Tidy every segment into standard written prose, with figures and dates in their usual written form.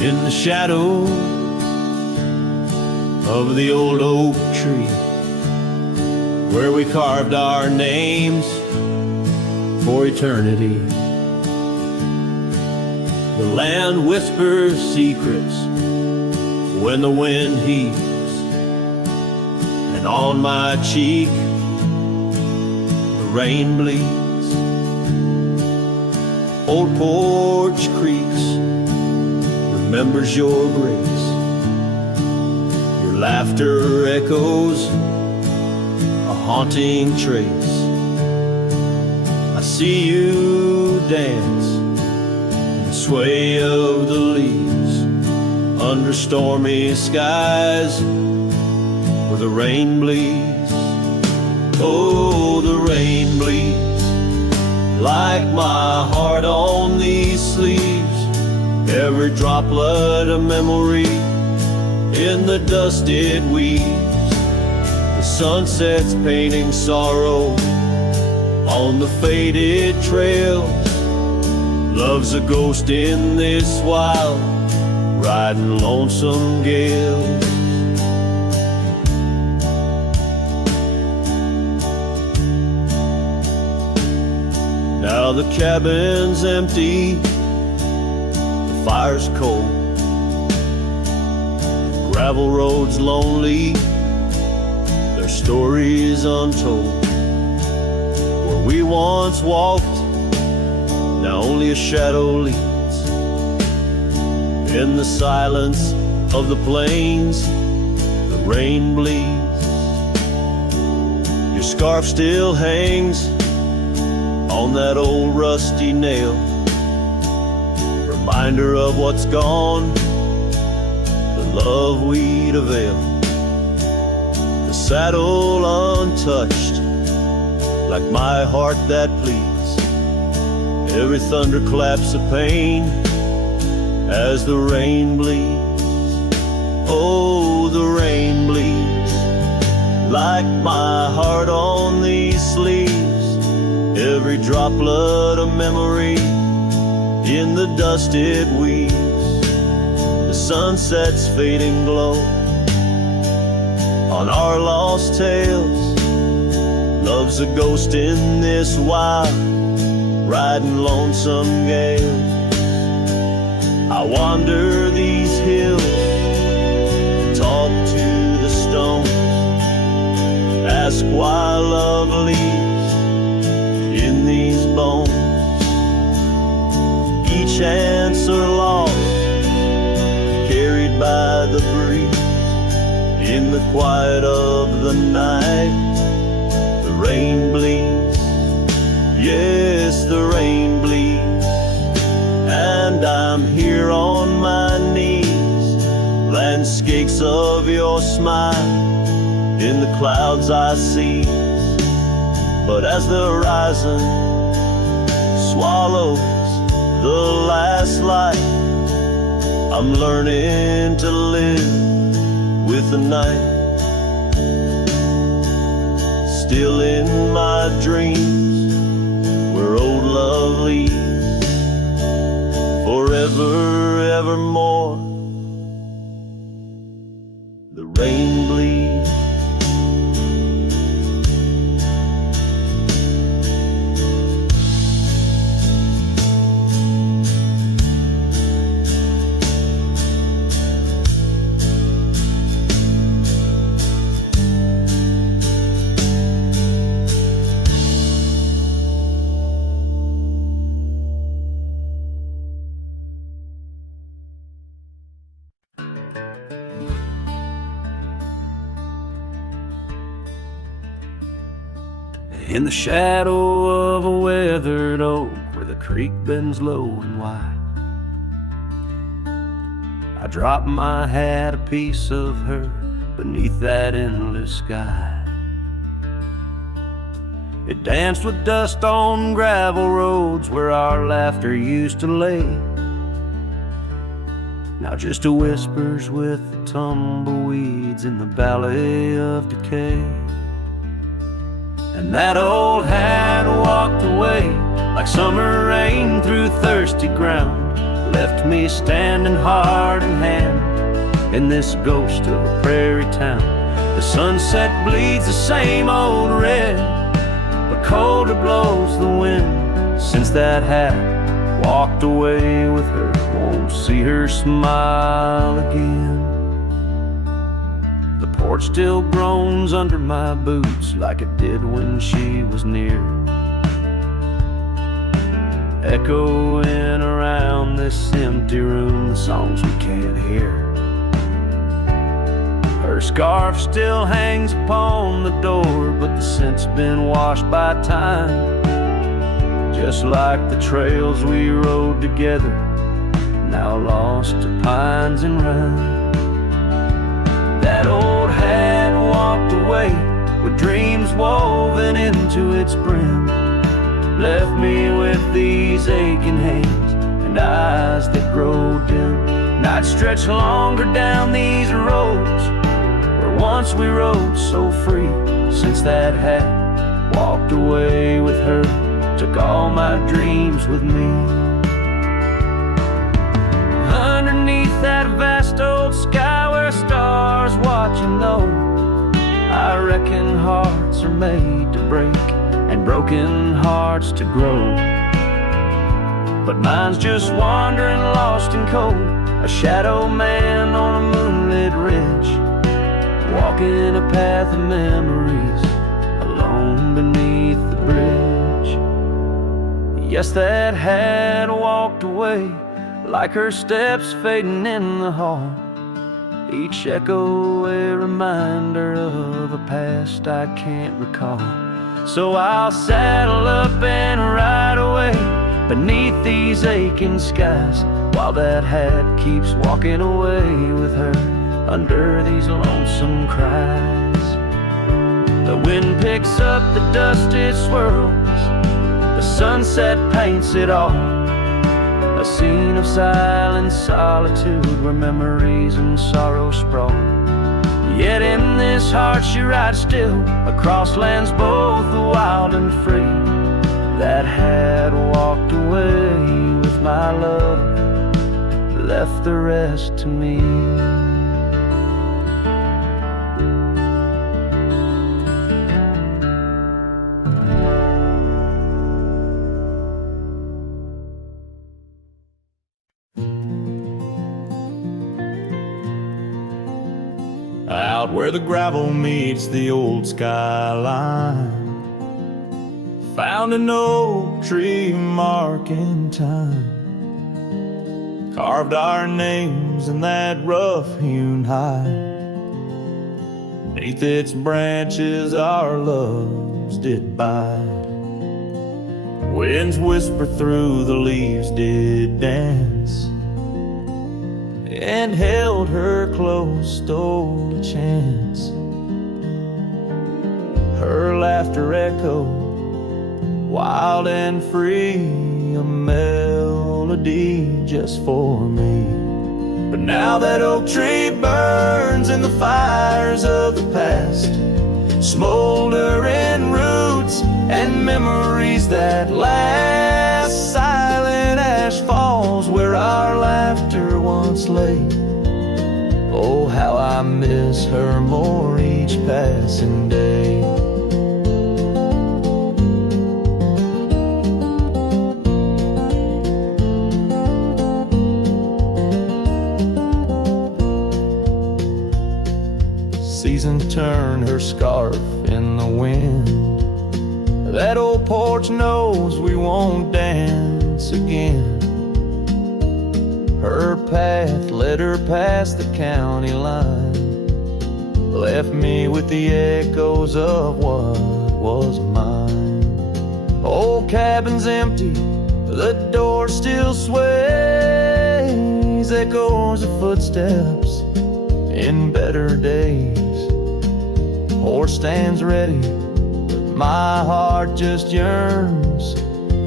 in the shadow of the old oak tree, where we carved our names for eternity. The land whispers secrets when the wind heaves, and on my cheek the rain bleeds. Old porch creaks, remembers your grace. Your laughter echoes a haunting trace. I see you dance in the sway of the leaves under stormy skies where the rain bleeds. Oh, the rain bleeds like my heart on these sleeves, every droplet a memory in the dust it weaves. The sunset's painting sorrow on the faded trails. Love's a ghost in this wild, riding lonesome gales. Now the cabin's empty, the fire's cold, gravel roads lonely, their stories untold. Where we once walked, now only a shadow leads. In the silence of the plains, the rain bleeds. Your scarf still hangs on that old rusty nail, reminder of what's gone, the love we'd avail. The saddle untouched, like my heart that pleads. Every thunderclap's a pain as the rain bleeds. Oh, the rain bleeds like my heart on these sleeves, every droplet a memory in the dust it weaves. The sunset's fading glow on our lost tales. Love's a ghost in this wild, riding lonesome gale. I wander these hills, talk to the stones, ask why love leaves in these bones. Each answer lost, carried by the breeze. In the quiet of the night, the rain bleeds. Yes, the rain bleeds. And I'm here on my knees, landscapes of your smile in the clouds I see. But as the horizon swallows the last light, I'm learning to live with the night. Still in my dreams, where old love leads, forever, evermore, the rain bleeds. In the shadow of a weathered oak, where the creek bends low and wide, I drop my hat, a piece of her, beneath that endless sky. It danced with dust on gravel roads where our laughter used to lay. Now just a whispers with the tumbleweeds in the valley of decay. And that old hat walked away like summer rain through thirsty ground, left me standing heart in hand in this ghost of a prairie town. The sunset bleeds the same old red, but colder blows the wind. Since that hat walked away with her, won't see her smile again. The porch still groans under my boots like it did when she was near, echoing around this empty room, the songs we can't hear. Her scarf still hangs upon the door, but the scent's been washed by time, just like the trails we rode together, now lost to pines and rime. That old hat walked away with dreams woven into its brim, left me with these aching hands and eyes that grow dim. Nights stretch longer down these roads where once we rode so free. Since that hat walked away with her, took all my dreams with me. Underneath that vast old sky where stars watch and know, I reckon hearts are made to break and broken hearts to grow. But mine's just wandering lost and cold, a shadow man on a moonlit ridge, walking a path of memories alone beneath the bridge. Yes, that hat walked away like her steps fading in the hall, each echo a reminder of a past I can't recall. So I'll saddle up and ride away beneath these aching skies, while that hat keeps walking away with her under these lonesome cries. The wind picks up the dust it swirls, the sunset paints it all, a scene of silent solitude where memories and sorrow sprawl. Yet in this heart she rides still, across lands both wild and free. That hat walked away with my love, left the rest to me. Out where the gravel meets the old skyline, found an oak tree mark in time, carved our names in that rough-hewn hide. Beneath its branches our loves did bide. Winds whisper through the leaves did dance, and held her close, stole a chance. Her laughter echoed wild and free, a melody just for me. But now that oak tree burns in the fires of the past, smoldering roots and memories that last. Silent ash falls where our laughter once lay. Oh, how I miss her more each passing day. Season turned her scarf in the wind. That old porch knows we won't dance again. Her path led her past the county line, left me with the echoes of what was mine. Old cabin's empty, the door still sways, echoes of footsteps in better days. Horse stands ready, my heart just yearns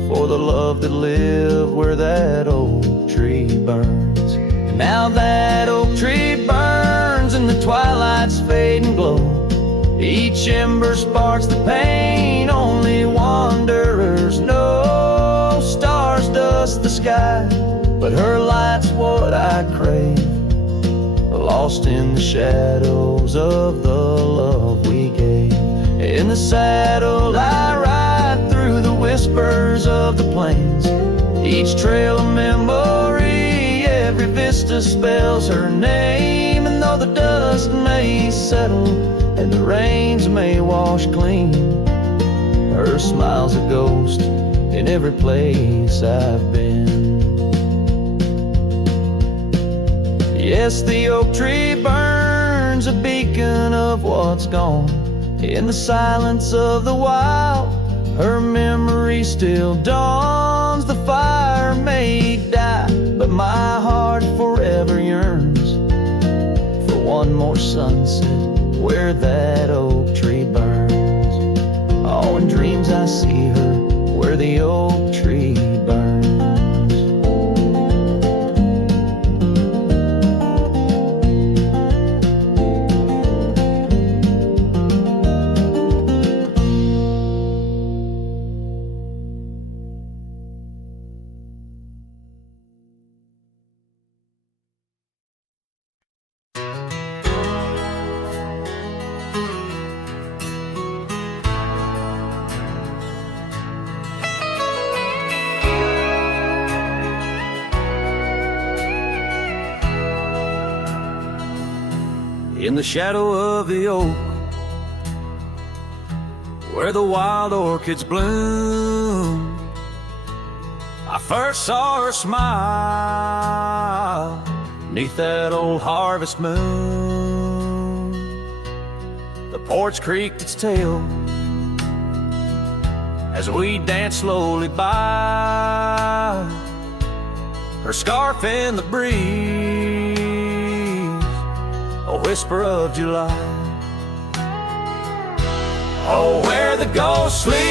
for the love that lived where that oak tree burns. And now that oak tree burns and the twilight's fading glow, each ember sparks the pain only wanderers know. Stars dust the sky, but her light what I crave, lost in the shadows of the love we gave. In the saddle I ride through the whispers of the plains, each trail a memory, every vista spells her name. And though the dust may settle and the rains may wash clean, her smile's a ghost in every place I've been. Yes, the oak tree burns, a beacon of what's gone. In the silence of the wild, her memory still dawns. The fire may die, but my heart forever yearns for one more sunset where that oak tree burns. Oh, in dreams I see her where the oak tree burns. In the shadow of the oak, where the wild orchids bloom, I first saw her smile 'neath that old harvest moon. The porch creaked its tail as we danced slowly by, her scarf in the breeze, a whisper of July. Oh, where the ghost sleeps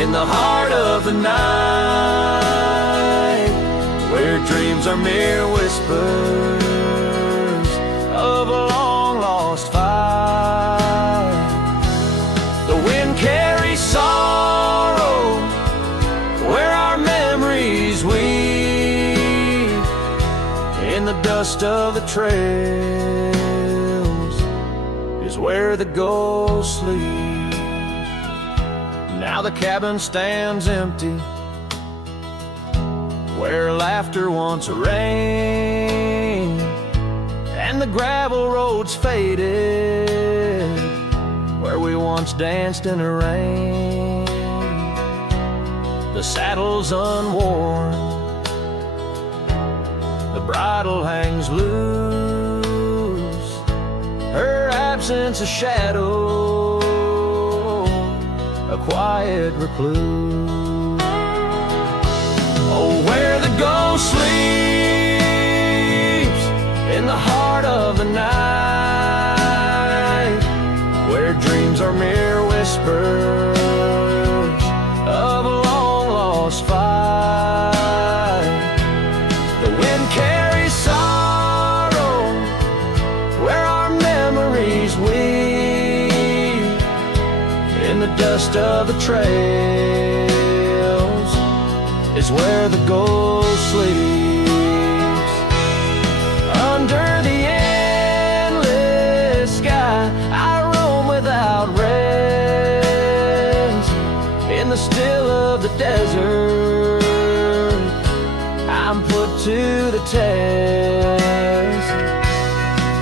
in the heart of the night, where dreams are mere whispers of a long-lost fight. The wind carries sorrow where our memories weave, in the dust of the trails is where the ghost sleeps. Now the cabin stands empty, where laughter once reigned, and the gravel roads faded, where we once danced in the rain. The saddle's unworn, the bridle hangs loose, her absence a shadow, a quiet recluse. Oh, where the ghost sleeps in the heart of the night, where dreams are mere whispers of a long-lost fight. The wind carries sorrow where our memories weave, in the dust of the trails is where the ghost sleeps. Under the endless sky I roam without rest, in the still of the desert I'm put to the test,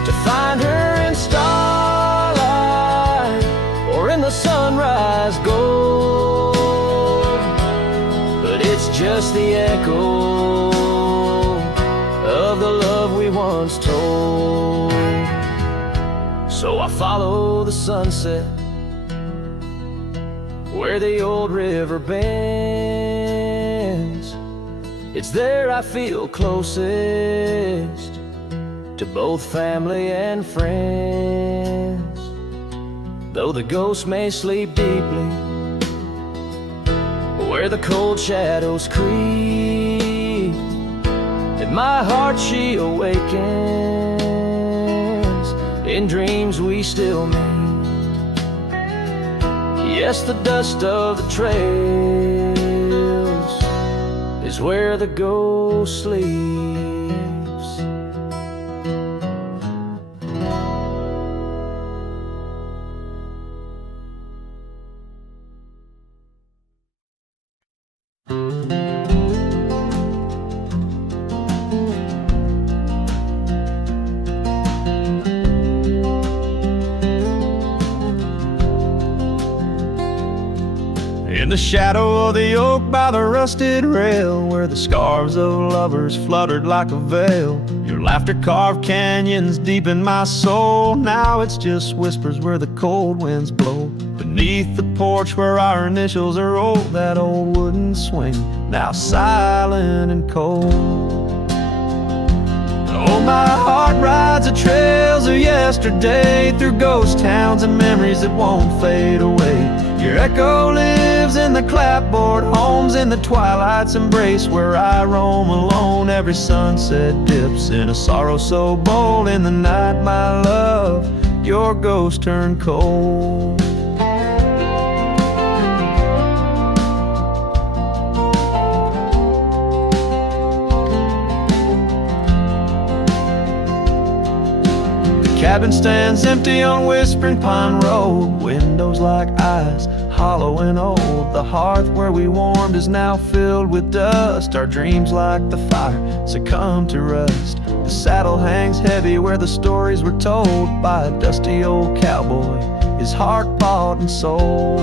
to find her in starlight or in the sunrise gold. But it's just the echo of the love we once told. So I follow the sunset where the old river bends. It's there I feel closest to both family and friends. Though the ghost may sleep deeply where the cold shadows creep, in my heart she awakens, in dreams we still meet. Yes, the dust of the trails is where the ghost sleeps. In the shadow of the oak by the rusted rail, where the scarves of lovers fluttered like a veil, your laughter carved canyons deep in my soul. Now it's just whispers where the cold winds blow. Beneath the porch where our initials are rolled, that old wooden swing, now silent and cold. Oh, my heart rides the trails of yesterday, through ghost towns and memories that won't fade away. Your echo lives in the clapboard homes, in the twilight's embrace where I roam alone. Every sunset dips in a sorrow so bold. In the night, my love, your ghost turned cold. The cabin stands empty on Whispering Pine Road, windows like eyes, hollow and old. The hearth where we warmed is now filled with dust. Our dreams like the fire succumb to rust. The saddle hangs heavy where the stories were told by a dusty old cowboy, his heart bought and sold.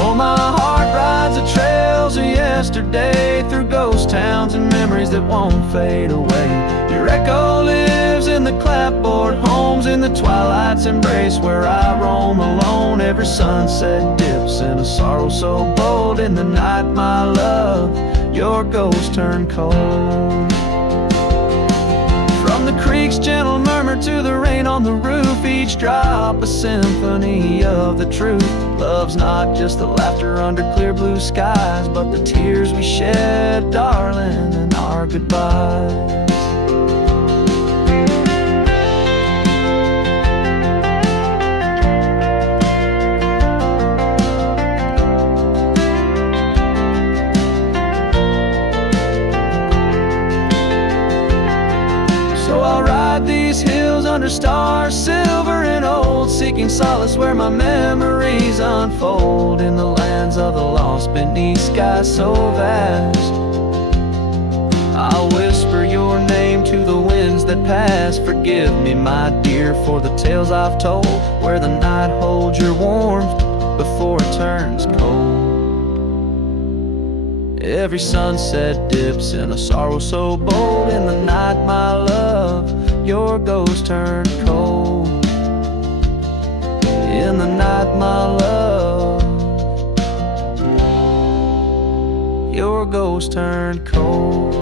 Oh, my heart rides the trails of yesterday, through ghost towns and memories that won't fade away. Your echo lives in the clapboard homes, in the twilight's embrace where I roam alone. Every sunset dips in a sorrow so bold. In the night, my love, your ghost turned cold. From the creek's gentle murmur to the rain on the roof, each drop a symphony of the truth. Love's not just the laughter under clear blue skies, but the tears we shed, darling, in our goodbyes. These hills under stars, silver and old, seeking solace where my memories unfold. In the lands of the lost, beneath skies so vast, I'll whisper your name to the winds that pass. Forgive me, my dear, for the tales I've told, where the night holds your warmth before it turns cold. Every sunset dips in a sorrow so bold. In the night, my love, your ghost turned cold. In the night, my love, your ghost turned cold.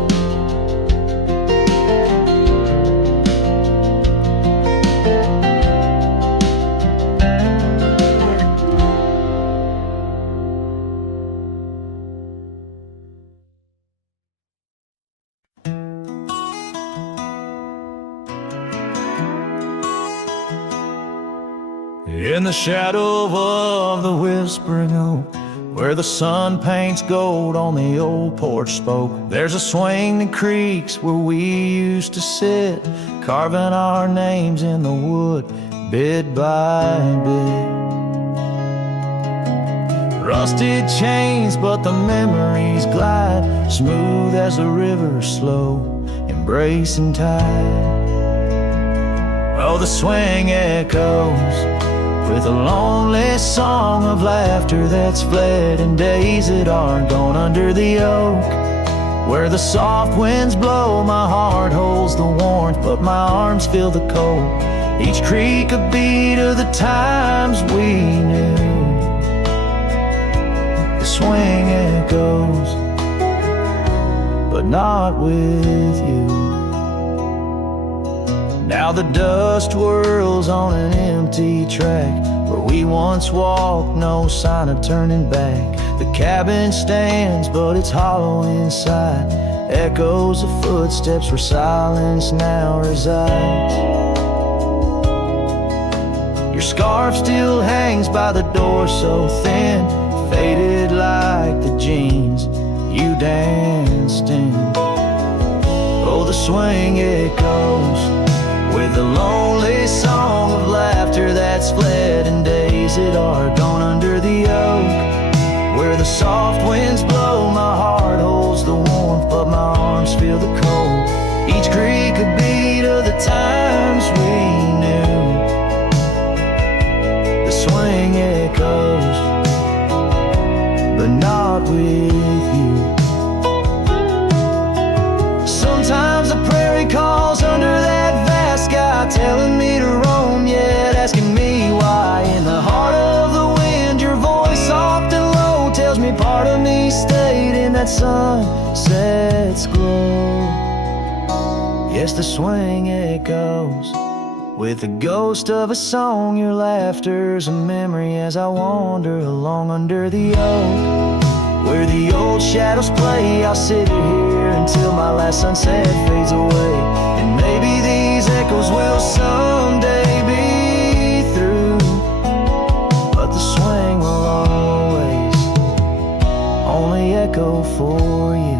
In the shadow of the whispering oak, where the sun paints gold on the old porch spoke, there's a swing that creaks where we used to sit, carving our names in the wood, bit by bit. Rusted chains, but the memories glide, smooth as a river, slow, embracing tide. Oh, the swing echoes with a lonely song of laughter that's fled, and days that aren't gone under the oak. Where the soft winds blow, my heart holds the warmth, but my arms feel the cold. Each creak a beat of the times we knew. The swing echoes, but not with you. Now the dust whirls on an empty track, where we once walked, no sign of turning back. The cabin stands, but it's hollow inside, echoes of footsteps where silence now resides. Your scarf still hangs by the door so thin, faded like the jeans you danced in. Oh, the swing it goes with a lonely song of laughter that's fled, and days that are gone under the oak, where the soft winds blow. My heart holds the warmth, but my arms feel the cold. Each creek a beat of the times we knew. The swing echoes, but not with you. Sometimes the prairie calls under that vast sky, telling me to roam, yet asking me why. In the heart of the wind, your voice soft and low tells me part of me stayed in that sunset's glow. Yes, the swing echoes with the ghost of a song. Your laughter's a memory as I wander along under the oak, where the old shadows play. I'll sit here until my last sunset fades away, and maybe these echoes will someday be through, but the swing will always only echo for you.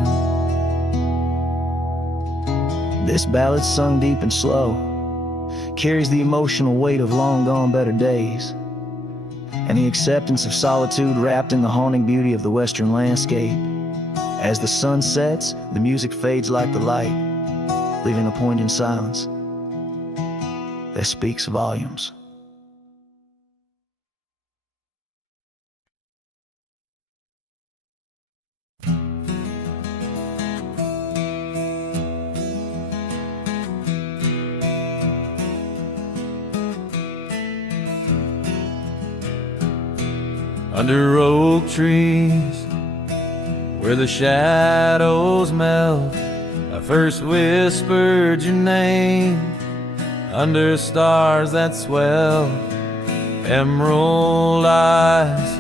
This ballad's sung deep and slow, carries the emotional weight of long gone better days, and the acceptance of solitude wrapped in the haunting beauty of the western landscape. As the sun sets, the music fades like the light, leaving a poignant silence that speaks volumes. Under oak trees, where the shadows melt, I first whispered your name. Under stars that swell, emerald eyes,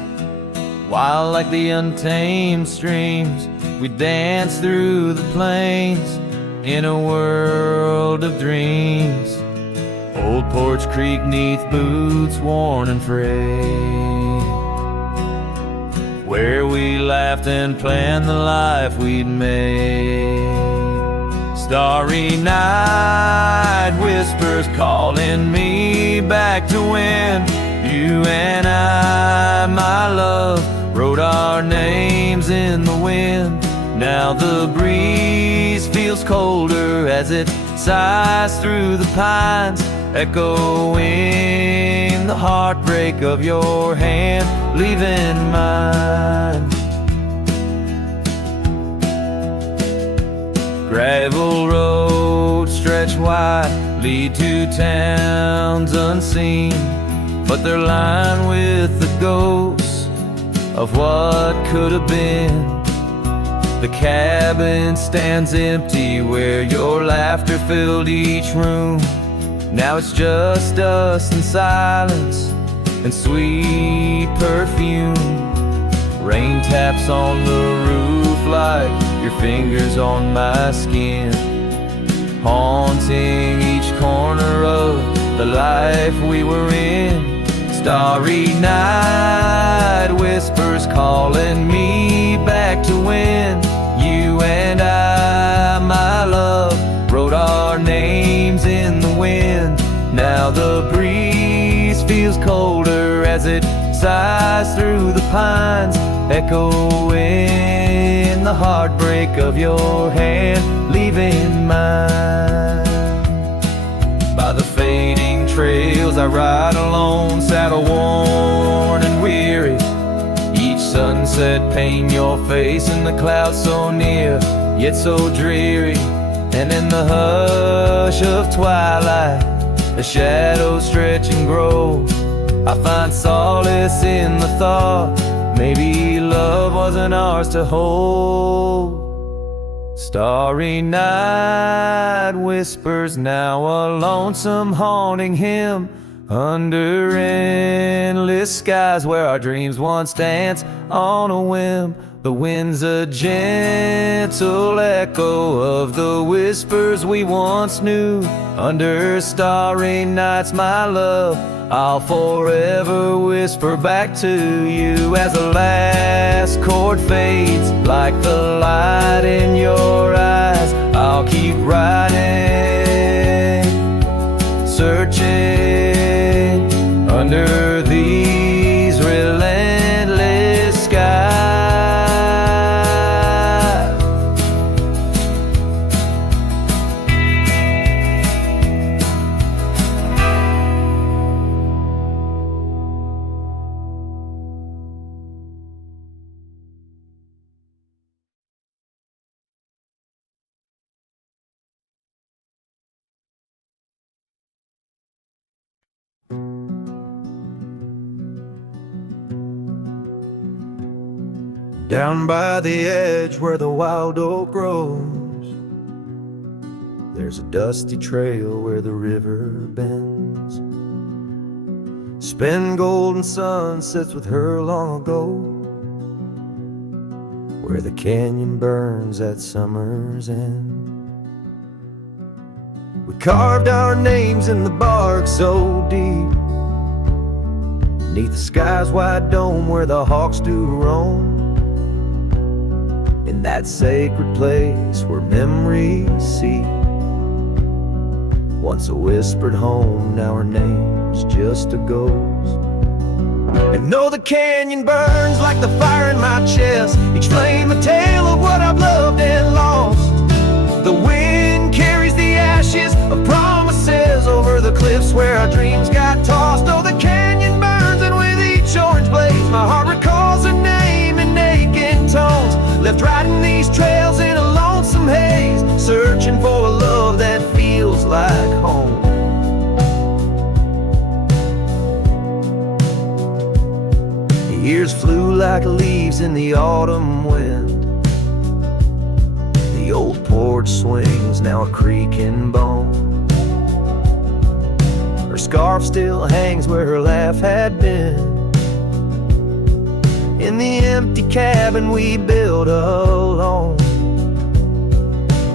wild like the untamed streams, we dance through the plains in a world of dreams. Old Porch Creek neath boots worn and frayed, where we laughed and planned the life we'd made. Starry night whispers calling me back to when you and I, my love, wrote our names in the wind. Now the breeze feels colder as it sighs through the pines, echoing the heartbreak of your hand, leaving mine. Gravel roads stretch wide, lead to towns unseen, but they're lined with the ghosts of what could have been. The cabin stands empty where your laughter filled each room. Now it's just us and silence and sweet perfume. Rain taps on the roof like your fingers on my skin, haunting each corner of the life we were in. Starry night whispers calling me back to when you and I, my love, wrote our names in the wind. Now the breeze feels colder as it sighs through the pines, echoing the heartbreak of your hand, leaving mine. By the fading trails I ride alone, saddle worn and weary. Each sunset paint your face in the clouds so near, yet so dreary. And in the hush of twilight, the shadows stretch and grow. I find solace in the thought maybe love wasn't ours to hold. Starry night whispers now a lonesome haunting hymn, under endless skies where our dreams once danced on a whim. The wind's a gentle echo of the whispers we once knew. Under starry nights, my love, I'll forever whisper back to you. As the last chord fades, like the light in your eyes, I'll keep writing, searching under these relentless skies. Down by the edge where the wild oak grows, there's a dusty trail where the river bends. Spent golden sunsets with her long ago, where the canyon burns at summer's end. We carved our names in the bark so deep, beneath the sky's wide dome where the hawks do roam. In that sacred place where memories seep, once a whispered home, now her name's just a ghost. And though the canyon burns like the fire in my chest, each flame a tale of what I've loved and lost. The wind carries the ashes of promises over the cliffs where our dreams got tossed. Oh, the canyon burns, and with each orange blaze, my heart recalls her name in aching tones, left riding these trails in a lonesome haze, searching for a love that feels like home. The years flew like leaves in the autumn wind. The old porch swings, now a creaking bone. Her scarf still hangs where her laugh had been, in the empty cabin we built alone.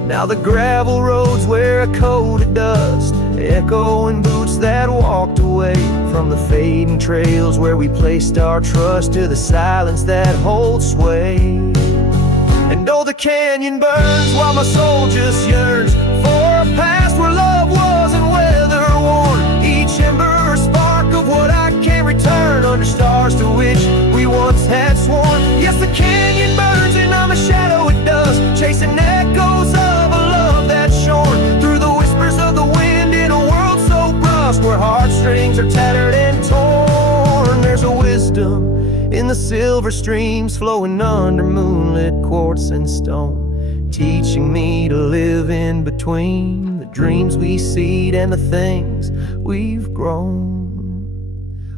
Now the gravel roads wear a coat of dust, echoing boots that walked away from the fading trails where we placed our trust, to the silence that holds sway. And oh, the canyon burns while my soul just yearns for a past where love wasn't weather worn. Each ember a spark of what I can't return, under stars to which we once had sworn. Yes, the canyon burns and I'm a shadow it does, chasing echoes of a love that's shorn through the whispers of the wind in a world so brushed, where heartstrings are tattered and torn. There's a wisdom in the silver streams flowing under moonlit quartz and stone, teaching me to live in between the dreams we seed and the things we've grown.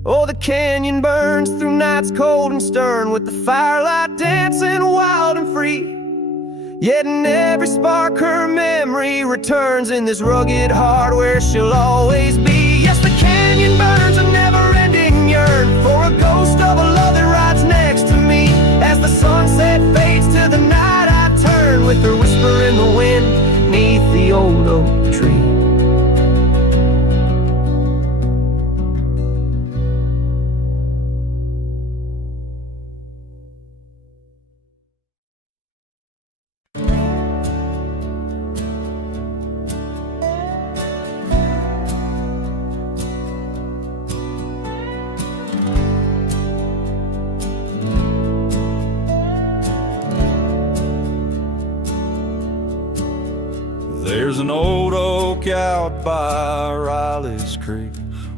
Oh, the canyon burns through nights cold and stern, with the firelight dancing wild and free. Yet in every spark her memory returns, in this rugged heart where she'll always be. Yes, the canyon burns, a never-ending yearn for a ghost of a love that rides next to me. As the sunset fades to the night, I turn with her whisper in the wind, 'neath the old oak tree. There's an old oak out by Riley's Creek,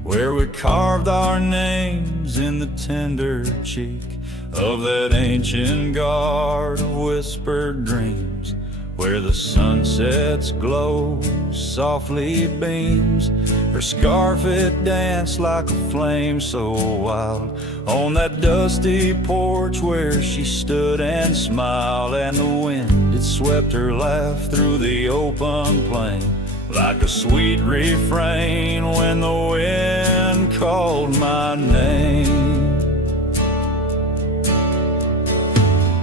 where we carved our names in the tender cheek of that ancient guard of whispered dreams, where the sunset's glow softly beams. Her scarf it danced like a flame so wild on that dusty porch where she stood and smiled, and the wind it swept her laugh through the open plain like a sweet refrain when the wind called my name.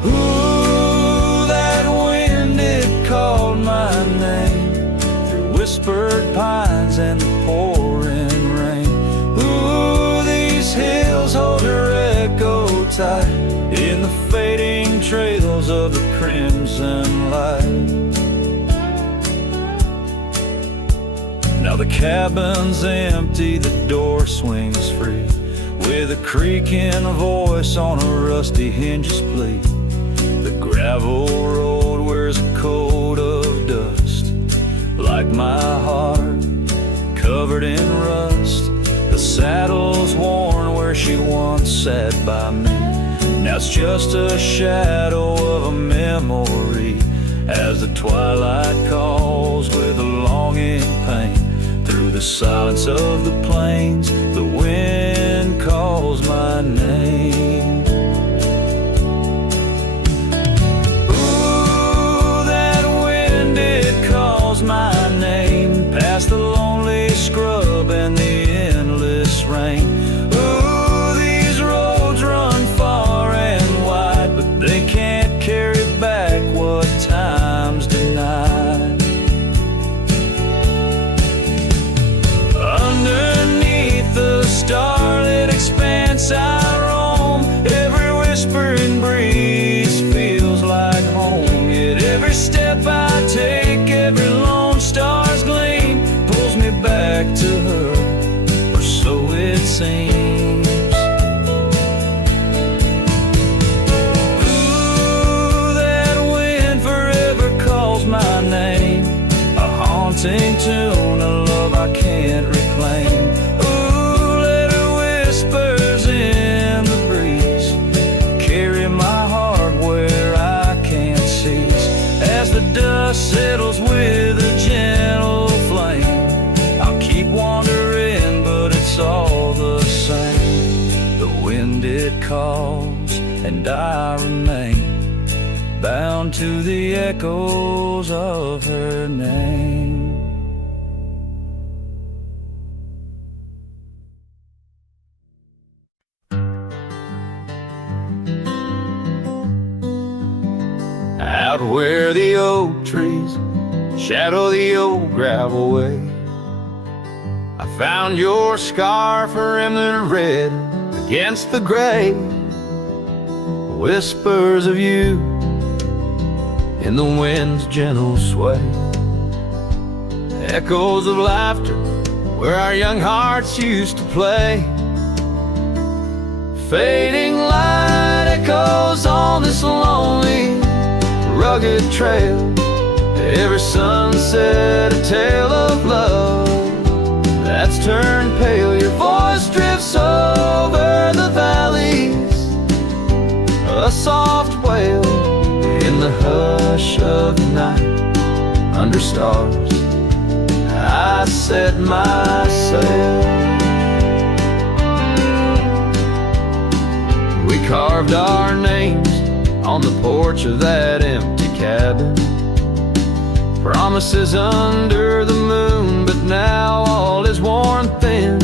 Ooh, tight in the fading trails of the crimson light. Now the cabin's empty, the door swings free, with a creaking voice on a rusty hinge's plea. The gravel road wears a coat of dust, like my heart, covered in rust. The saddle's worn where she once sat by me. Now it's just a shadow of a memory, as the twilight calls with a longing pain. Through the silence of the plains, the wind calls my name. Ooh, that wind, it calls my name, past the lonely scrub and the endless rain. Ooh, these roads run far and wide, but they can't carry back what time's denied. Underneath the starlit expanse I roam, every whispering breeze feels like home. Yet every step I take, every lone star's gleam pulls me back to her, or so it seems. Ooh, that wind forever calls my name, a haunting tune, a love I can't reclaim. Ooh, let her whispers in the breeze carry my heart where I can't cease. As the dust settles with a gentle flame, I'll keep wandering, but it's all the same. The wind, it calls, and I remain bound to the echoes of her name. Out where the oak trees shadow the old gravel way, I found your scarf remnant red against the gray. Whispers of you in the wind's gentle sway, echoes of laughter where our young hearts used to play. Fading light echoes on this lonely, rugged trail. Every sunset a tale of love that's turned pale. Your voice drifts over the valleys, a soft wail in the hush of the night. Under stars I set my sail. We carved our names on the porch of that empty cabin, promises under the moon, but now all is worn thin.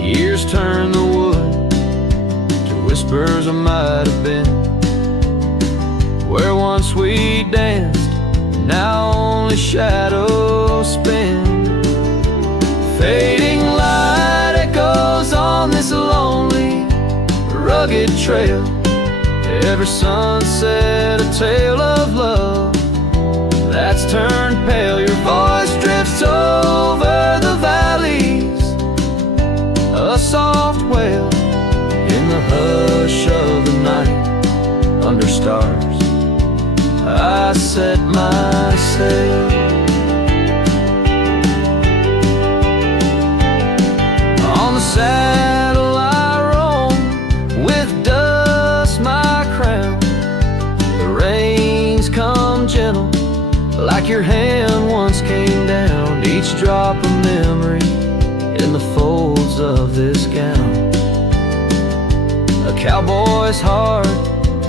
Years turn the wood to whispers of might have been. Where once we danced, now only shadows spin. Fading light echoes on this lonely, rugged trail. Every sunset a tale of love that's turned pale. Your voice drifts over the valleys, a soft wail in the hush of the night. Under stars I set my sail. On the saddle I roam, with dust my crown. The rains come gentle, like your hand once came down. Each drop a memory in the folds of this gown. A cowboy's heart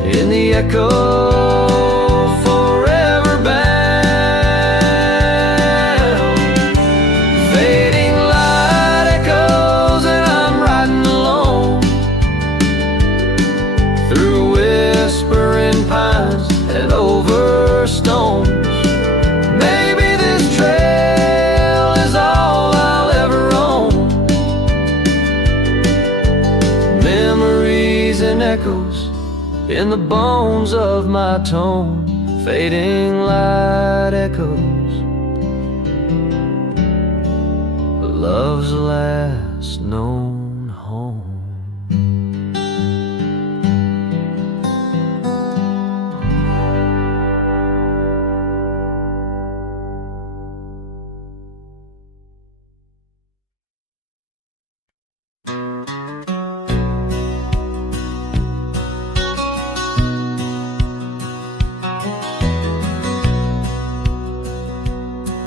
in the echo, forever bound. Fading light echoes and I'm riding alone through whispering pines and over stones. Maybe this trail is all I'll ever own. Memories in leaving echoes in the bones of my tone, fading light echoes, love's last known home.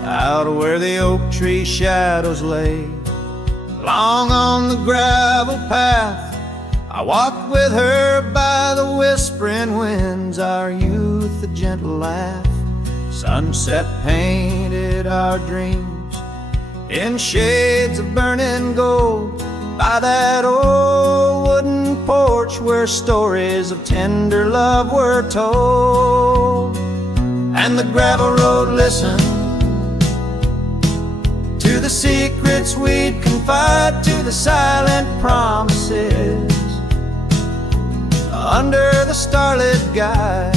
Out where the oak tree shadows lay, long on the gravel path, I walked with her by the whispering winds, our youth a gentle laugh. Sunset painted our dreams in shades of burning gold, by that old wooden porch where stories of tender love were told. And the gravel road listened to the secrets we'd confide, to the silent promises under the starlit guide.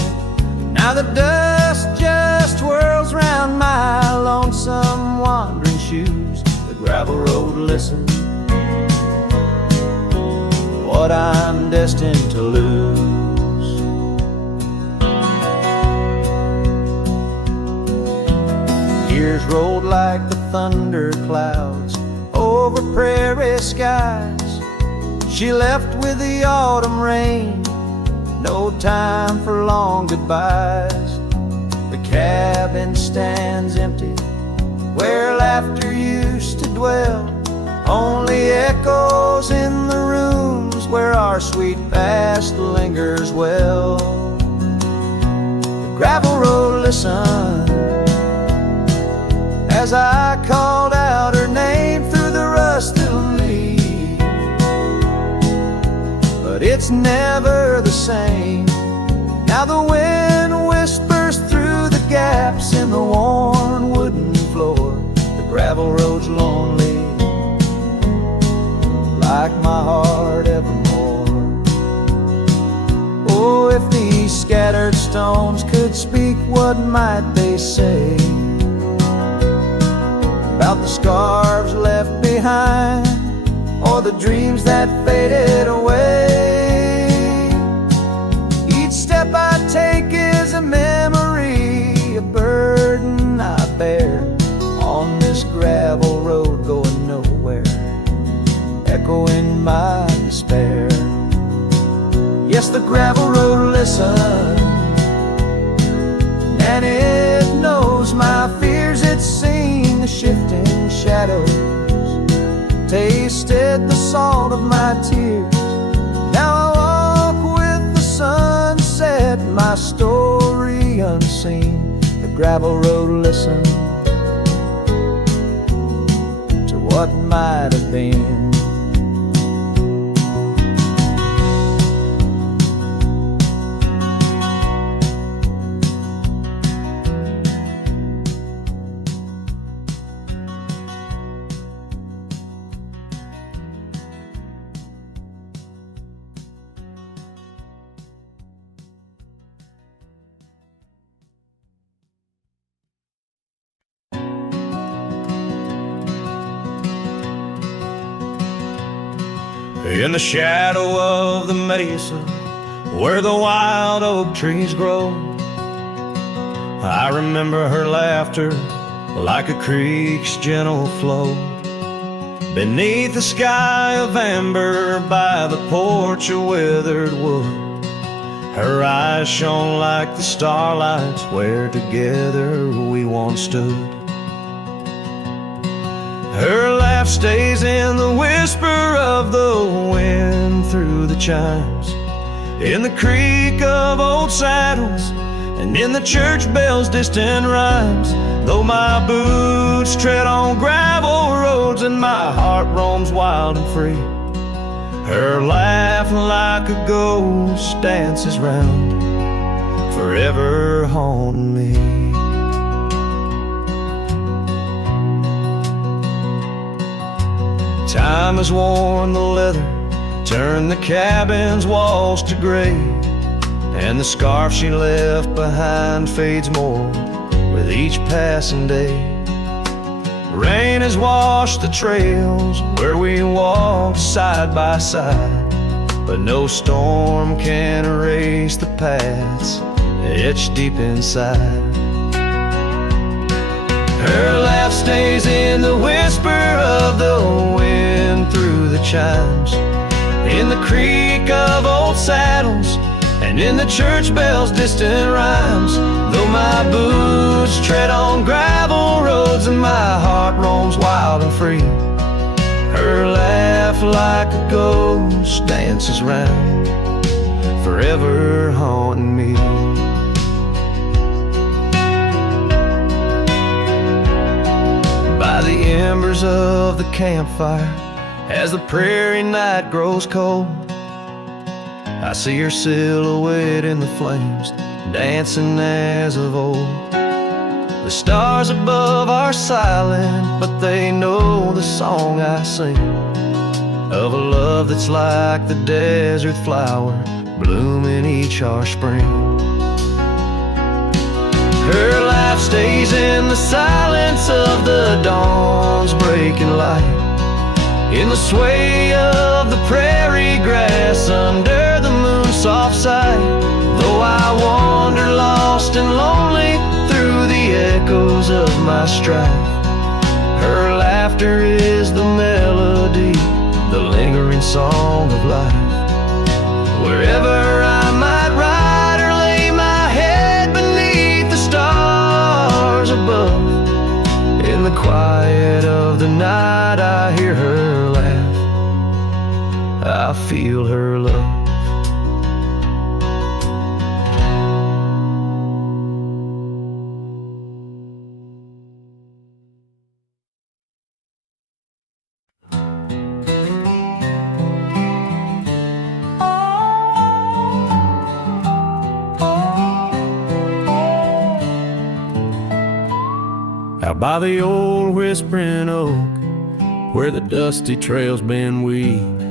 Now the dust just whirls round my lonesome wandering shoes. The gravel road listens what I'm destined to lose. Years rolled like the thunder clouds over prairie skies. She left with the autumn rain, no time for long goodbyes. The cabin stands empty where laughter used to dwell, only echoes in the rooms where our sweet past lingers well. The gravel road listened as I called out her name through the rust of leaves, but it's never the same. Now the wind whispers through the gaps in the worn wooden floor. The gravel road's lonely, like my heart evermore. Oh, if these scattered stones could speak, what might they say about the scarves left behind, or the dreams that faded away? Each step I take is a memory, a burden I bear on this gravel road going nowhere, echoing my despair. Yes, the gravel road listens, and it knows my fears. It's seen the shifting shadows, tasted the salt of my tears. Now I walk with the sunset, my story unseen. The gravel road listens to what might have been. In the shadow of the mesa, where the wild oak trees grow, I remember her laughter like a creek's gentle flow. Beneath the sky of amber, by the porch of withered wood, her eyes shone like the starlights where together we once stood. Her laugh stays in the whisper of the wind through the chimes, in the creak of old saddles, and in the church bell's distant rhymes. Though my boots tread on gravel roads and my heart roams wild and free, her laugh like a ghost dances round, forever haunting me. Time has worn the leather, turn the cabin's walls to gray, and the scarf she left behind fades more with each passing day. Rain has washed the trails where we walked side by side, but no storm can erase the paths etched deep inside. Her laugh stays in the whisper of the wind through the chimes, in the creak of old saddles, and in the church bells' distant rhymes. Though my boots tread on gravel roads and my heart roams wild and free, her laugh like a ghost dances round, forever haunting me. By the embers of the campfire, as the prairie night grows cold, I see her silhouette in the flames, dancing as of old. The stars above are silent, but they know the song I sing, of a love that's like the desert flower blooming each harsh spring. Her laugh stays in the silence of the dawn's breaking light, in the sway of the prairie grass under the moon's soft sight. Though I wander lost and lonely through the echoes of my strife, her laughter is the melody, the lingering song of life. Wherever I might ride or lay my head beneath the stars above, in the quiet of the night I hear her laugh, I feel her love. Out by the old whispering oak, where the dusty trail's been weaved,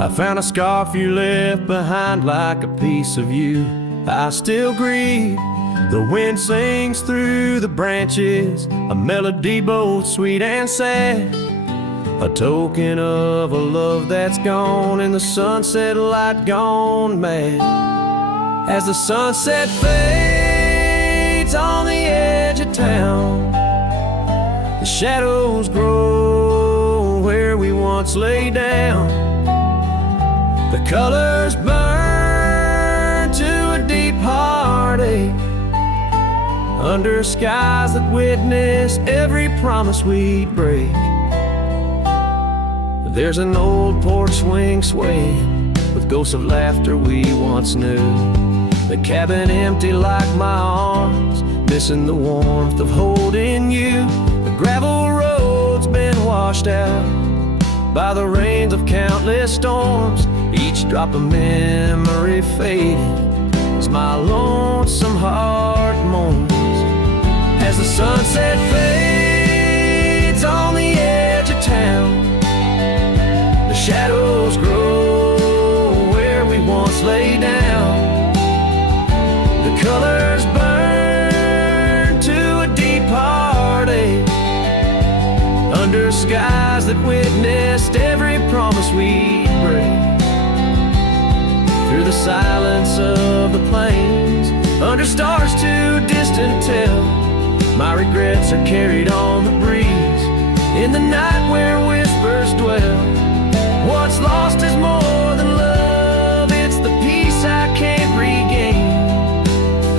I found a scarf you left behind like a piece of you. I still grieve. The wind sings through the branches, a melody both sweet and sad, a token of a love that's gone and the sunset light gone mad. As the sunset fades on the edge of town, the shadows grow where we once lay down. The colors burn to a deep heartache under skies that witness every promise we'd break. There's an old porch swing swaying with ghosts of laughter we once knew. The cabin empty like my arms, missing the warmth of holding you. The gravel road's been washed out by the rains of countless storms, each drop of memory fading as my lonesome heart mourns. As the sunset fades on the edge of town, the shadows grow where we once lay down. The colors burn to a deep heartache under skies that witnessed every promise we'd break. Through the silence of the plains, under stars too distant to tell, my regrets are carried on the breeze. In the night where whispers dwell, what's lost is more than love, it's the peace I can't regain.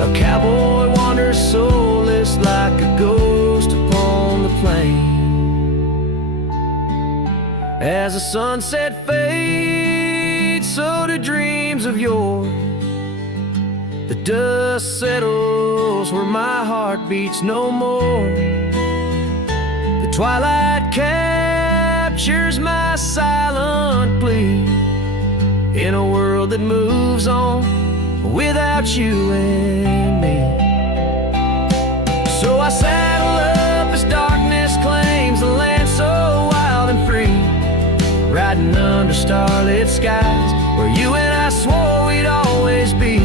A cowboy wanders soulless like a ghost upon the plain. As the sunset fades, so do dreams of yore. The dust settles where my heart beats no more. The twilight captures my silent plea in a world that moves on without you and me. So I saddle up as darkness claims the land so wild and free, riding under stars starlit skies, where you and I swore we'd always be.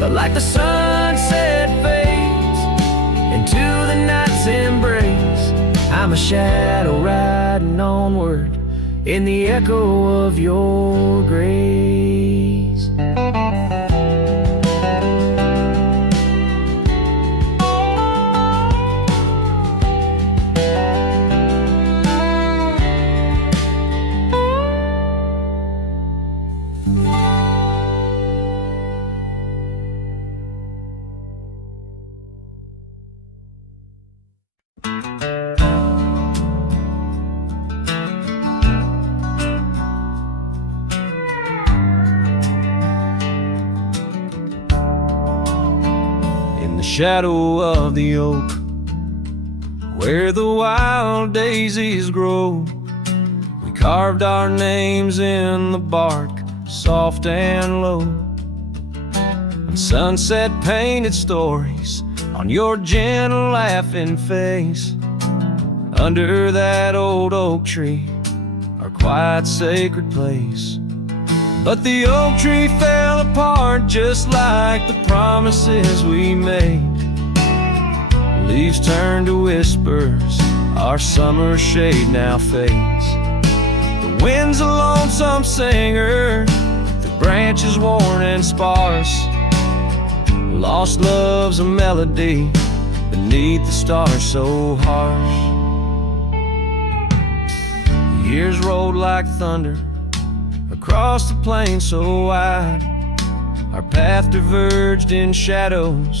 But like the sunset fades into the night's embrace, I'm a shadow riding onward in the echo of your grace. Shadow of the oak, where the wild daisies grow, we carved our names in the bark, soft and low. And sunset painted stories on your gentle laughing face. Under that old oak tree, our quiet sacred place. But the oak tree fell apart just like the promises we made. Leaves turn to whispers, our summer shade now fades. The wind's a lonesome singer, the branches worn and sparse. Lost love's a melody beneath the stars so harsh. The years rolled like thunder across the plain so wide. Our path diverged in shadows,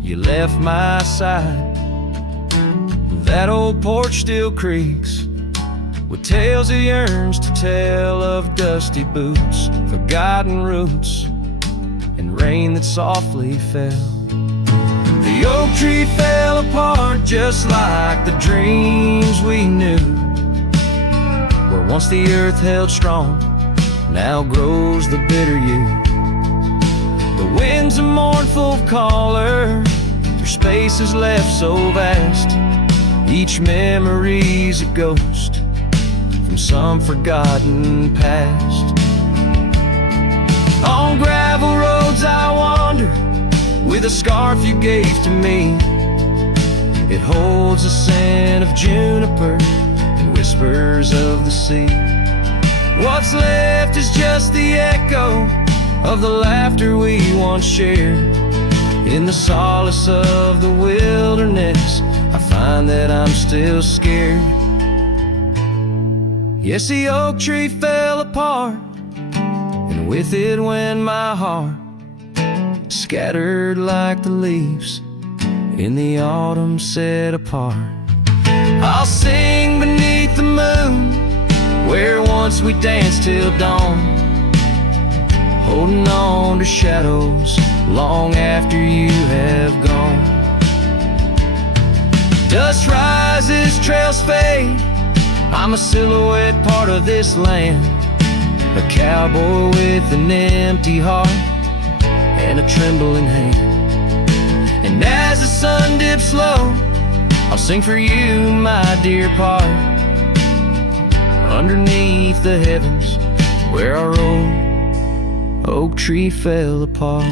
you left my side. That old porch still creaks with tales it yearns to tell, of dusty boots, forgotten roots, and rain that softly fell. The oak tree fell apart just like the dreams we knew, where once the earth held strong, now grows the bitter yew. The wind's a mournful caller through spaces left so vast. Each memory's a ghost from some forgotten past. On gravel roads I wander with a scarf you gave to me. It holds a scent of juniper and whispers of the sea. What's left is just the echo of the laughter we once shared. In the solace of the wilderness, I find that I'm still scared. Yes, the oak tree fell apart, and with it went my heart, scattered like the leaves in the autumn set apart. I'll sing beneath the moon, where once we danced till dawn, holding on to shadows long after you have gone. Dust rises, trails fade, I'm a silhouette, part of this land, a cowboy with an empty heart and a trembling hand. And as the sun dips low, I'll sing for you, my dear part, underneath the heavens where our old oak tree fell apart.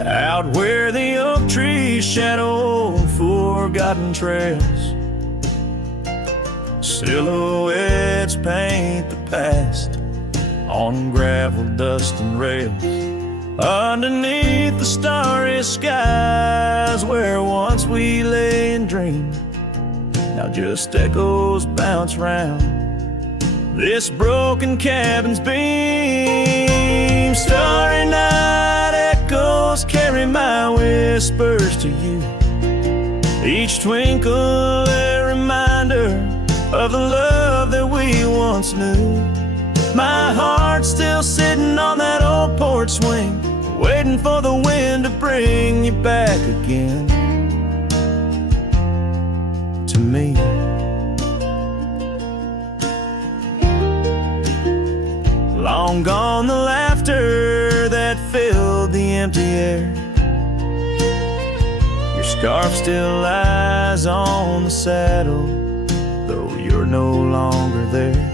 Out where the oak trees shadow forgotten trails, silhouettes paint the past on gravel, dust, and rails. Underneath the starry skies, where once we lay and dreamed, now just echoes bounce round this broken cabin's beam. Starry night echoes carry my whispers to you, each twinkle a reminder of the love that we once knew. My heart's still sitting on that old porch swing, waiting for the wind to bring you back again to me. Long gone the laughter that filled the empty air. Your scarf still lies on the saddle, though you're no longer there.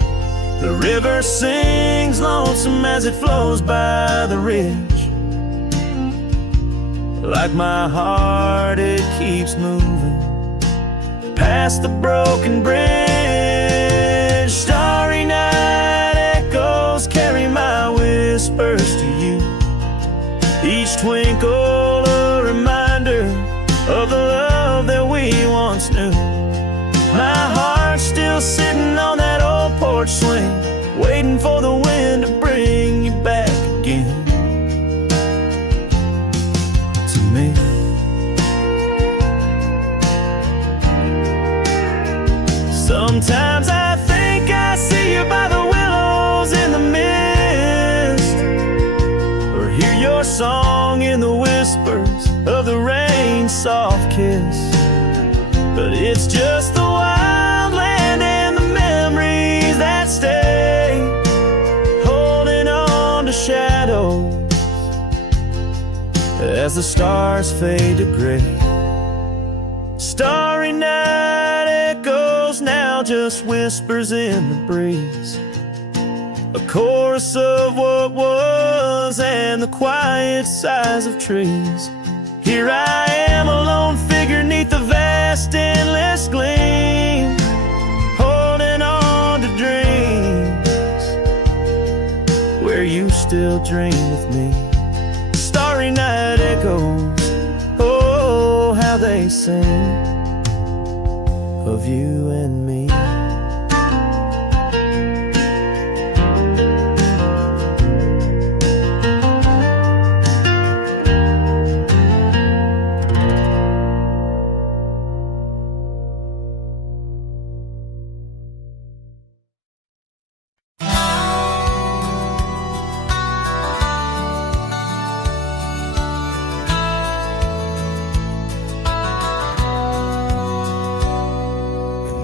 The river sings lonesome as it flows by the ridge. Like my heart, it keeps moving past the broken bridge. Starry night echoes carry my whispers to you. Each twinkle a reminder of the love that we once knew. My heart's still sitting on that old porch swing, waiting for the wind to bring you back again to me. Sometimes I think I see you by the willows in the mist, or hear your song in the whispers of the rain's soft kiss. But it's just the wild land and the memories that stay, holding on to shadows as the stars fade to gray. Starry night echoes now just whispers in the breeze, a chorus of what was and the quiet sighs of trees. Here I am, a lone figure neath the vast endless gleam, holding on to dreams where you still dream with me. Starry night echoes, oh, how they sing of you and me.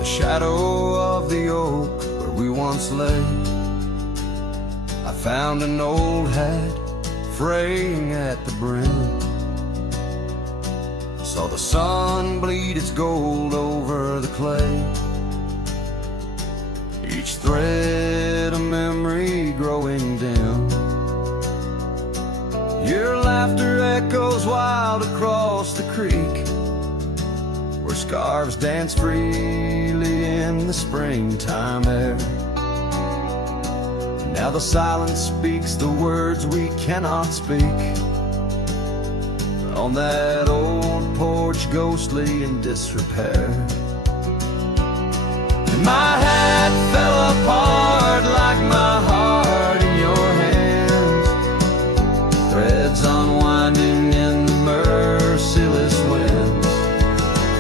Shadow of the oak where we once lay, I found an old hat fraying at the brim. Saw the sun bleed its gold over the clay, each thread a memory growing dim. Your laughter echoes wild across the creek, where scarves dance freely in the springtime air. Now the silence speaks the words we cannot speak, on that old porch ghostly in disrepair. And my hat fell apart like my heart in your hands, threads unwinding in the merciless winds,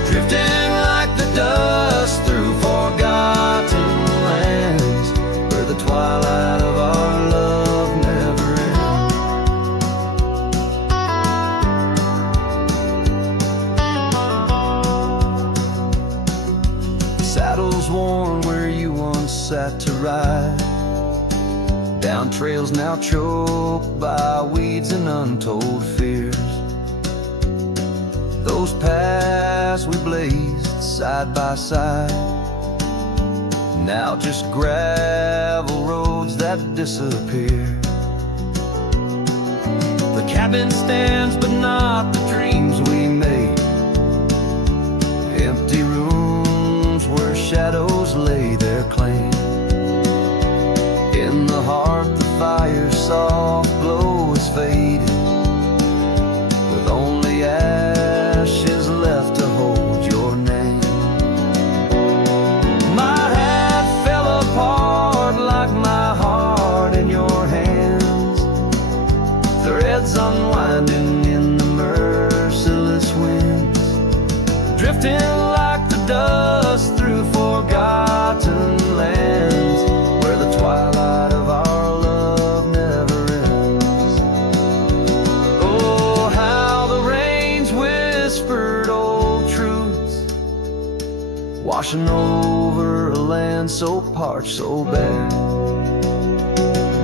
drifting like the dust through forgotten lands, where the twilight of our love never ends. Saddles worn where you once sat to ride, down trails now choked by weeds and untold fears. Those paths we blazed side by side, now just gravel roads that disappear. The cabin stands but not the dreams we made, empty rooms where shadows lay their claim. In the heart the fire's soft glow is faded, with only ashes left to hold your name. My hat fell apart like my heart in your hands, threads unwinding in the merciless winds, drifting like the dust through forgotten lands, where the twilight of our love never ends. Oh, how the rains whispered old truths, washing over a land so parched, so bare.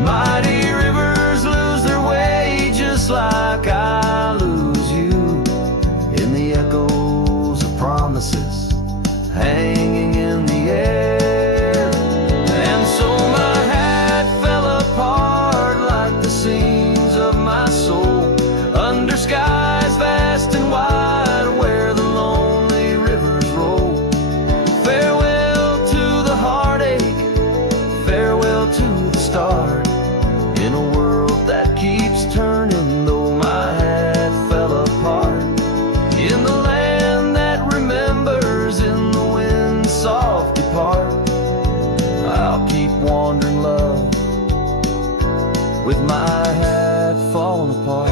Mighty trail to the start, in a world that keeps turning, though my hat fell apart. In the land that remembers, in the wind's soft depart, I'll keep wandering, love, with my hat falling apart.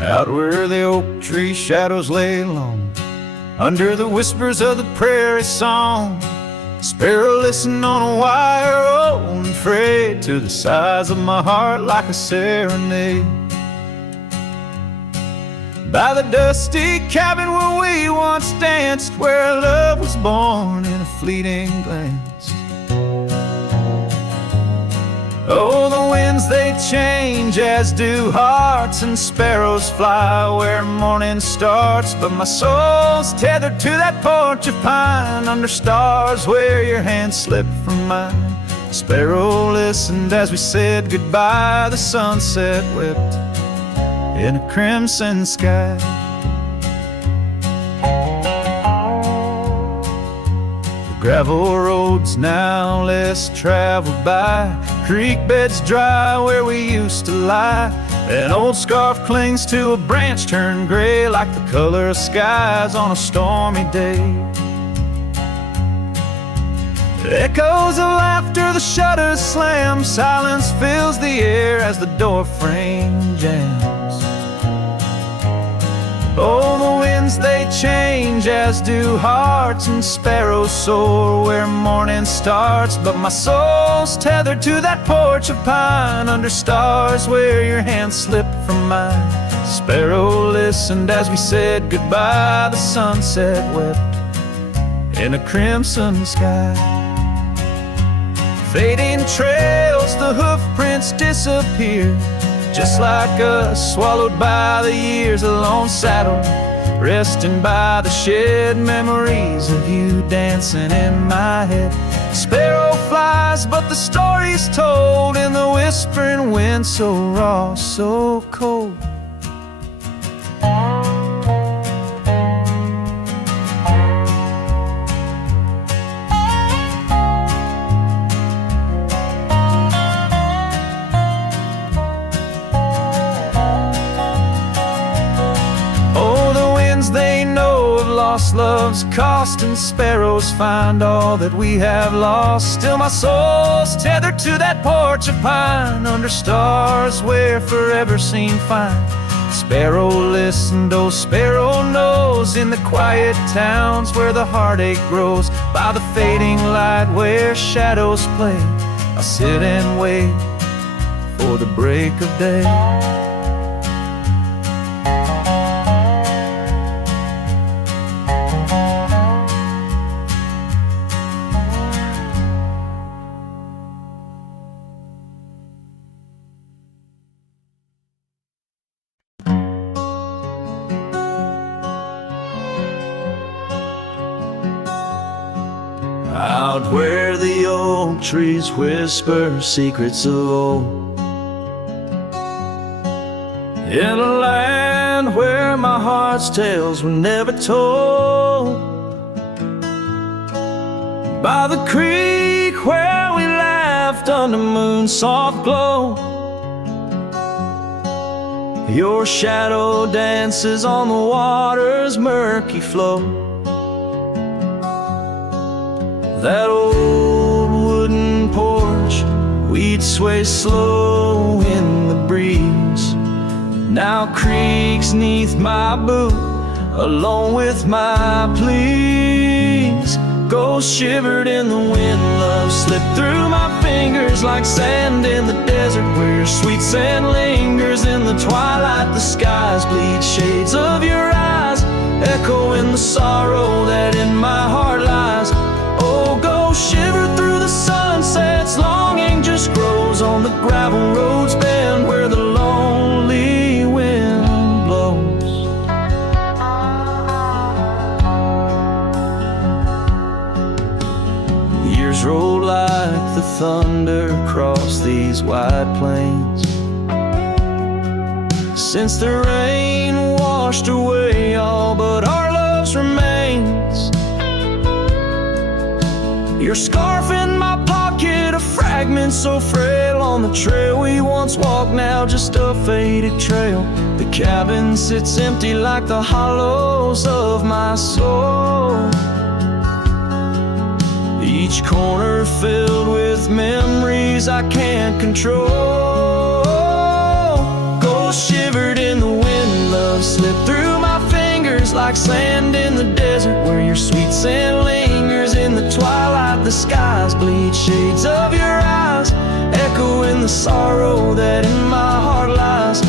Out where the oak tree shadows lay long, under the whispers of the prairie song, sparrow listen on a wire, oh, and frayed to the size of my heart like a serenade. By the dusty cabin where we once danced, where love was born in a fleeting glance. Oh, the winds they change, as do hearts, and sparrows fly where morning starts. But my soul's tethered to that porch of pine, under stars where your hand slipped from mine. Sparrow listened as we said goodbye, the sunset wept in a crimson sky. Gravel roads now less traveled by, creek beds dry where we used to lie. An old scarf clings to a branch turned gray, like the color of skies on a stormy day. Echoes of laughter, the shutters slam, silence fills the air as the door frame jams. Oh, the winds they change, as do hearts, and sparrows soar where morning starts. But my soul's tethered to that porch of pine, under stars where your hand slipped from mine. Sparrow listened as we said goodbye, the sunset wept in a crimson sky. Fading trails, the hoof prints disappear, just like us, swallowed by the years. A lone saddle, resting by the shed, memories of you dancing in my head. Sparrow flies, but the story's told in the whispering wind, so raw, so cold. They know of lost love's cost, and sparrows find all that we have lost. Still my soul's tethered to that porch of pine, under stars where forever seemed fine. Sparrow listened, oh sparrow knows, in the quiet towns where the heartache grows. By the fading light where shadows play, I'll sit and wait for the break of day. Out where the oak trees whisper secrets of old, in a land where my heart's tales were never told. By the creek where we laughed under moon's soft glow, your shadow dances on the water's murky flow. That old wooden porch, we'd sway slow in the breeze, now creaks neath my boot, along with my pleas. Ghosts shivered in the wind, love slipped through my fingers like sand in the desert, where your sweet sand lingers in the twilight. The skies bleed shades of your eyes, echoing the sorrow that in my heart lies. Oh, go shiver through the sunsets, longing just grows on the gravel roads bend where the lonely wind blows. tears roll like the thunder across these wide plains. Since the rain washed away all but our love's remains, your scarf in my pocket, a fragment so frail on the trail we once walked, now just a faded trail. The cabin sits empty like the hollows of my soul, each corner filled with memories I can't control. Ghost shivered in the wind, love slipped through my fingers like sand in the desert, where your sweet scent lingers in the twilight. The skies bleed shades of your eyes, echoing the sorrow that in my heart lies.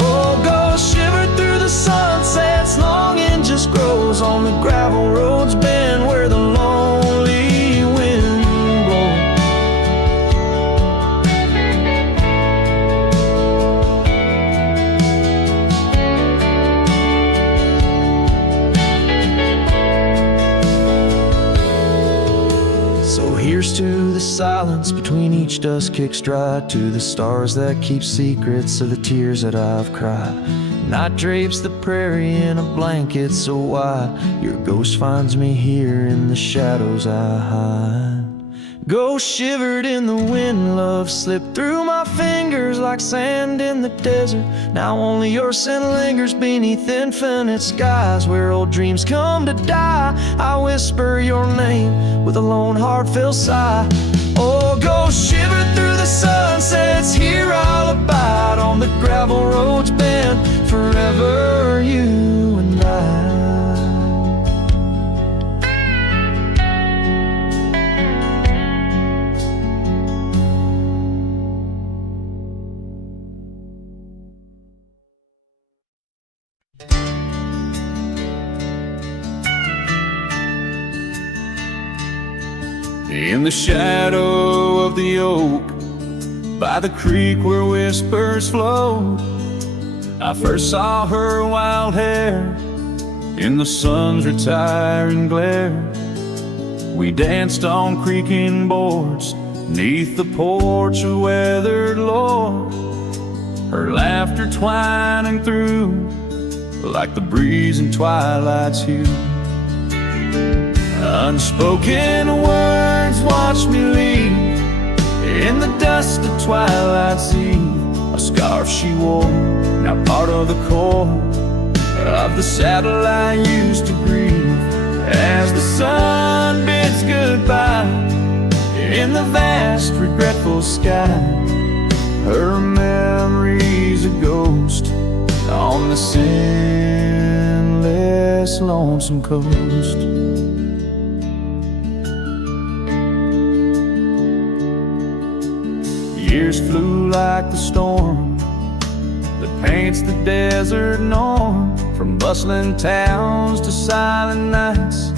Oh, ghost shivered through the sunsets, longing just grows on the gravel roads bend where the lonely wind blows. So here's to the silence between each dust kicks dry, to the stars that keep secrets of the tears that I've cried. Night drapes the prairie in a blanket so wide, your ghost finds me here in the shadows I hide. Ghost shivered in the wind, love slipped through my fingers like sand in the desert. Now only your scent lingers beneath infinite skies, where old dreams come to die. I whisper your name with a lone heartfelt sigh. Oh, ghost shivered through the sunsets, here I'll abide on the gravel roads bend forever, you and I. In the shadow of the oak, by the creek where whispers flowed, I first saw her wild hair in the sun's retiring glare. We danced on creaking boards neath the porch of weathered lore, her laughter twining through like the breeze in twilight's hue. Unspoken words watched me leave in the dust of twilight's eve. A scarf she wore, now part of the core of the saddle I used to grieve. As the sun bids goodbye in the vast regretful sky, her memory's a ghost on the scentless lonesome coast. Years flew like the storm that paints the desert norm, from bustling towns to silent nights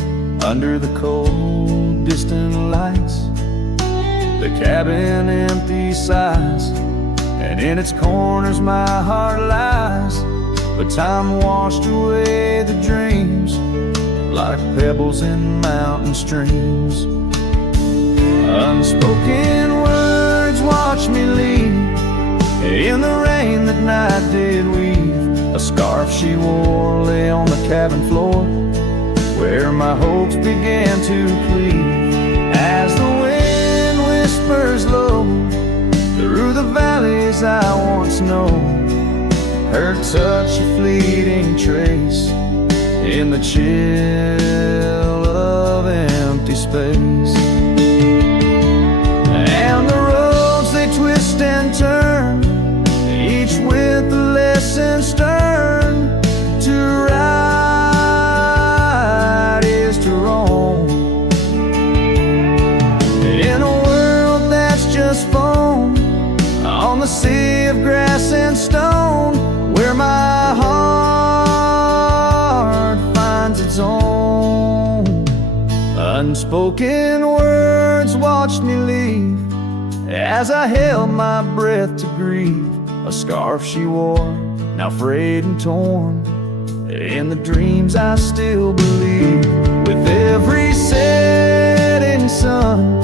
under the cold distant lights. The cabin empty sighs, and in its corners my heart lies. But time washed away the dreams like pebbles in mountain streams. Unspoken words watch me leave in the rain that night did weave. A scarf she wore lay on the cabin floor where my hopes began to cleave. As the wind whispers low through the valleys I once known, her touch a fleeting trace in the chill of empty space. And the roads they twist and turn, each with a lesson stern. To ride is to roam in a world that's just foam on the sea of grass and stone, where my heart finds its own. Unspoken words watched me leave as I held my breath to grieve. A scarf she wore, now frayed and torn, in the dreams I still believe. With every setting sun,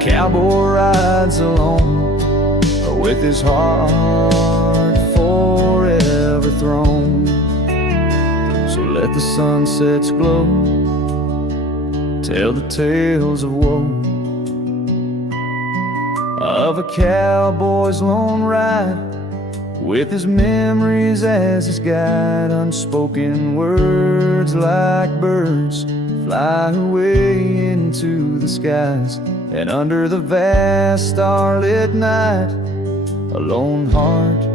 cowboy rides alone, with his heart forever thrown. So let the sunsets glow, tell the tales of woe, of a cowboy's lone ride, with his memories as his guide. Unspoken words like birds fly away into the skies, and under the vast starlit night, a lone heart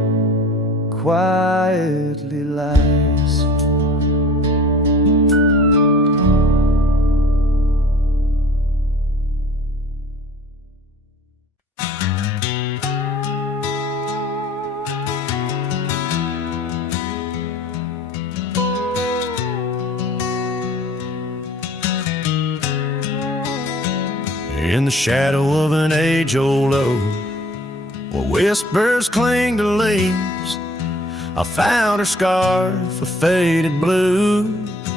quietly lies. In the shadow of an age-old oak, where whispers cling to leaves, I found her scarf of faded blue,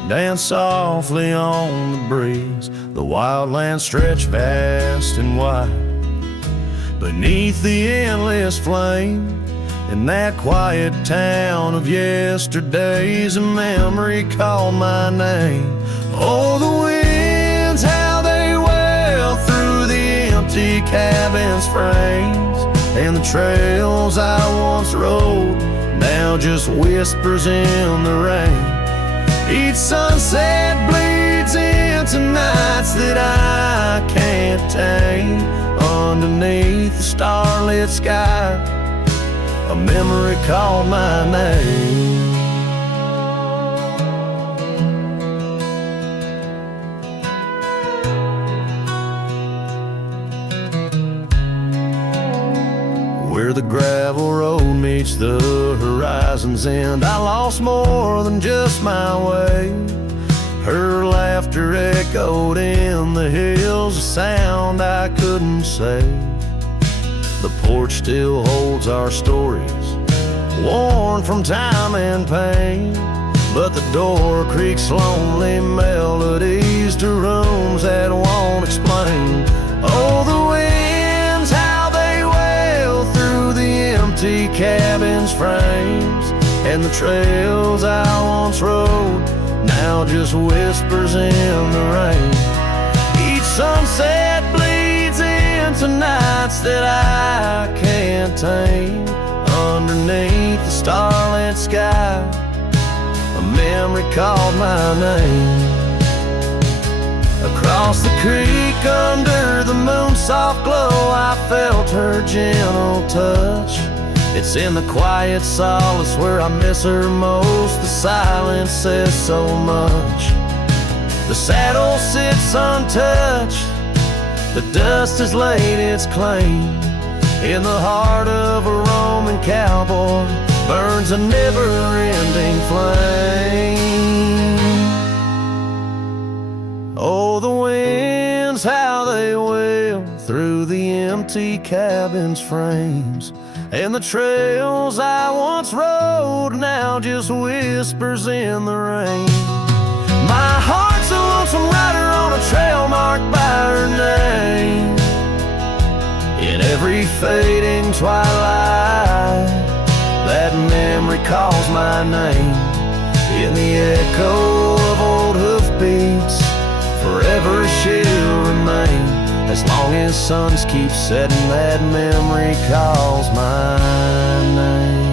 dance softly on the breeze. The wildlands stretch vast and wide beneath the endless flame. In that quiet town of yesterdays, a memory called my name. Oh, the winds, how they wail through the empty cabin's frames, and the trails I once rode now just whispers in the rain. Each sunset bleeds into nights that I can't tame. Underneath the starlit sky, a memory called my name. Where the gravel road meets the horizon's end, I lost more than just my way. Her laughter echoed in the hills, a sound I couldn't say. The porch still holds our stories, worn from time and pain, but the door creaks lonely melodies to rooms that won't explain. Oh, the winds, how they wail through the empty cabin's frames, and the trails I once rode now just whispers in the rain. Each sunset bleeds into nights that I can't tame. Underneath the starlit sky, a memory called my name. Across the creek under the moon's soft glow, I felt her gentle touch. It's in the quiet solace where I miss her most. The silence says so much. The saddle sits untouched, the dust has laid its claim. In the heart of a Roman cowboy burns a never-ending flame. Oh, the winds, how they wail through the empty cabin's frames, and the trails I once rode now just whispers in the rain. My heart's a lonesome rider on a trail marked by her name. In every fading twilight, that memory calls my name. In the echo of old hoofbeats, forever she'll remain. As long as suns keep setting, that memory calls my name.